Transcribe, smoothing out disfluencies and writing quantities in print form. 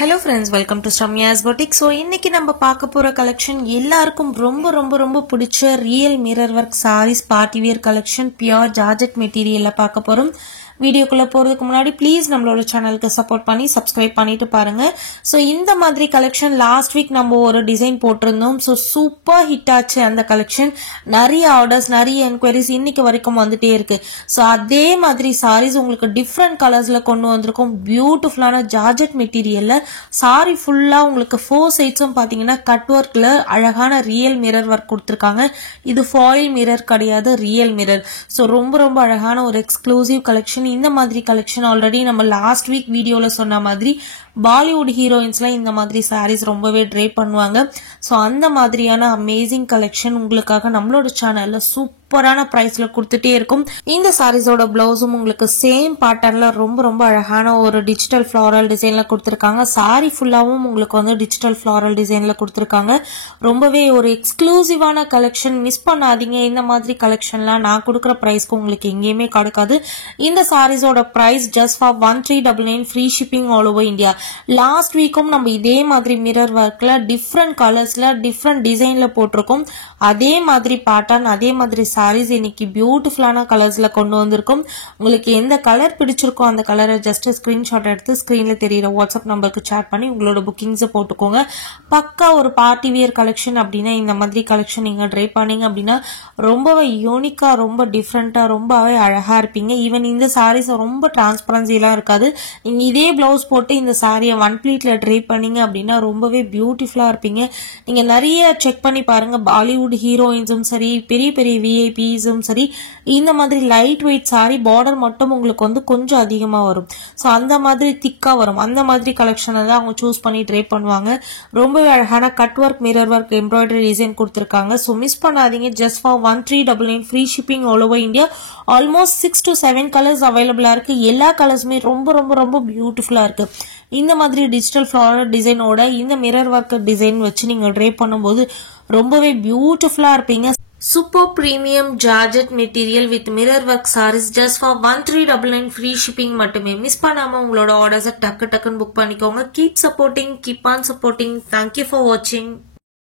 Hello friends, welcome to Shamya's Boutique. So இன்னைக்கு நம்ம பார்க்க போற கலெக்ஷன் எல்லாருக்கும் ரொம்ப பிடிச்ச real mirror work sarees party wear collection pure georgette மெட்டீரியல்ல பார்க்க போறோம். வீடியோக்குள்ள போறதுக்கு முன்னாடி ப்ளீஸ் நம்மளோட சேனலுக்கு சப்போர்ட் பண்ணி சப்ஸ்கிரைப் பண்ணிட்டு பாருங்க. சோ இந்த மாதிரி கலெக்ஷன் லாஸ்ட் வீக் நம்ம ஒரு டிசைன் போட்டிருந்தோம். சோ சூப்பர் ஹிட் ஆச்சு அந்த கலெக்ஷன். நிறைய ஆர்டர்ஸ், நிறைய என்கொயரிஸ் இன்னைக்கு வரைக்கும் வந்துட்டே இருக்கு. சோ அதே மாதிரி sarees உங்களுக்கு டிஃப்ரெண்ட் கலர்ஸ்ல கொண்டு வந்திருக்கோம். பியூட்டிஃபுல்லான ஜார்ஜெட் மெட்டீரியல்ல சாரி ஃபுல்லா உங்களுக்கு 4 சைட்ஸும் பாத்தீங்கன்னா கட் ஒர்க்ல அழகான ரியல் மிரர் ஒர்க் கொடுத்திருக்காங்க. இது ஃபாயில் மிரர் கிடையாது, ரியல் மிரர். சோ ரொம்ப அழகான ஒரு எக்ஸ்க்ளூசிவ் கலெக்ஷன். இந்த மாதிரி கலெக்ஷன் ஆல்ரெடி நம்ம லாஸ்ட் வீக் வீடியோல சொன்ன மாதிரி பாலிவுட் ஹீரோயின்ஸ்லாம் இந்த மாதிரி sarees ரொம்பவே ட்ரை பண்ணுவாங்க. சோ அந்த மாதிரியான அமேசிங் கலெக்ஷன் உங்களுக்காக நம்மளோட சேனல்ல சூப்பரான பிரைஸ்ல கொடுத்துட்டே இருக்கும். இந்த சாரீஸோட பிளவுஸும் உங்களுக்கு சேம் பேட்டர்ன்ல ரொம்ப அழகான ஒரு டிஜிட்டல் ஃபிளாரல் டிசைன்ல கொடுத்திருக்காங்க. சாரி ஃபுல்லாவும் உங்களுக்கு வந்து டிஜிட்டல் ஃபிளாரல் டிசைன்ல கொடுத்திருக்காங்க. ரொம்பவே ஒரு எக்ஸ்க்ளூசிவான கலெக்ஷன். மிஸ் பண்ணாதீங்க. இந்த மாதிரி கலெக்ஷன்லாம் நான் கொடுக்குற பிரைஸ்க்கு உங்களுக்கு எங்கேயுமே கிடைக்காது. இந்த சாரீஸோட price just for 1399 free shipping all over India. Last வீக்கும் நம்ம இதே மாதிரி மிரர் ஒர்க்ல டிஃப்ரெண்ட் கலர்ஸ்ல டிஃப்ரெண்ட் டிசைன்ல போட்டிருக்கோம். அதே மாதிரி பேட்டர்ன், அதே மாதிரி சாரீஸ் இன்னைக்கு பியூட்டிஃபுல்லான கலர்ஸ்ல கொண்டு வந்திருக்கும். உங்களுக்கு எந்த கலர் பிடிச்சிருக்கோ அந்த கலரை ஜஸ்ட் ஸ்கிரீன்ஷாட் எடுத்து ஸ்கிரீன்ல தெரியுற வாட்ஸ்அப் நம்பருக்கு சேட் பண்ணி உங்களோட புக்கிங்ஸ் போட்டுக்கோங்க. பக்கா ஒரு பார்ட்டி வியர் கலெக்ஷன் அப்படின்னா இந்த மாதிரி கலெக்ஷன் நீங்க ட்ரை பண்ணீங்க அப்படின்னா ரொம்பவே யூனிக்கா, ரொம்ப டிஃப்ரெண்டா, ரொம்பவே அழகா இருப்பீங்க. ஈவன் இந்த சாரீஸ் ரொம்ப டிரான்ஸ்பரன்சி எல்லாம் இருக்காது. நீங்க இதே பிளவுஸ் போட்டு இந்த சாரியை ஒன் பிளீட்ல ட்ரை பண்ணீங்க அப்படின்னா ரொம்பவே பியூட்டிஃபுல்லா இருப்பீங்க. நீங்க நிறைய செக் பண்ணி பாருங்க. பாலிவுட் ஹீரோயின்ஸும் சரி, பெரிய விஐபிஸும் சரி, இந்த மாதிரி லைட் வெயிட் சாரி பார்டர் மட்டும் உங்களுக்கு வந்து கொஞ்சம் அதிகமா வரும். சோ அந்த மாதிரி திக்கா வரும். அந்த மாதிரி கலெக்ஷனை தான் அவங்க சூஸ் பண்ணி ட்ரை பண்ணுவாங்க. ரொம்பவே அழகான cut work, mirror work, embroidery design கொடுத்திருக்காங்க. சோ மிஸ் பண்ணாதீங்க. Just for 1399 free shipping all over India. Almost 6 to 7 colours அவைலபிளா இருக்கு. எல்லா கலர்ஸுமே ரொம்ப பியூட்டிஃபுல்லா இருக்கு. இந்த மாதிரி டிஜிட்டல் ஃபிளாரல் டிசைனோட இந்த மிரர் ஒர்க் டிசைன் வச்சு நீங்க ட்ரை பண்ணும்போது ரொம்பவே பியூட்டிஃபுல்லா இருப்பீங்க. Super premium georgette material with mirror work sarees just for 1399 free shipping மட்டுமே. மிஸ் பண்ணாம உங்களோட ஆர்டர்ஸை டக்குன்னு புக் பண்ணிக்கோங்க. Keep supporting, keep on supporting. Thank you for வாட்சிங்.